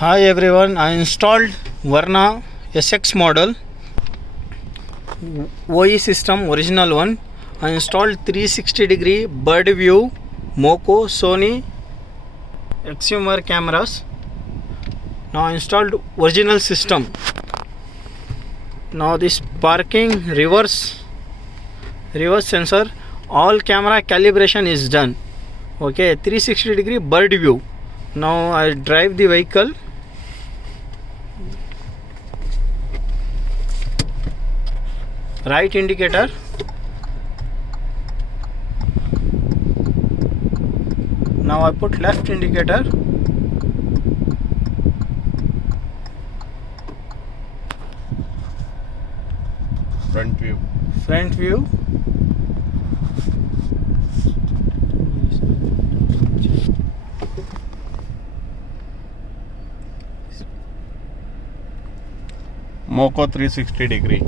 Hi everyone, I installed Verna SX model OE system, original one. I installed 360-degree bird view, Moco, Sony exhumer cameras. Now I installed original system. Now this parking reverse sensor, all camera calibration is done. Okay, 360-degree bird view. Now I drive the vehicle. Right indicator. Now I put left indicator. Front view. Front view. Moco 360 degree.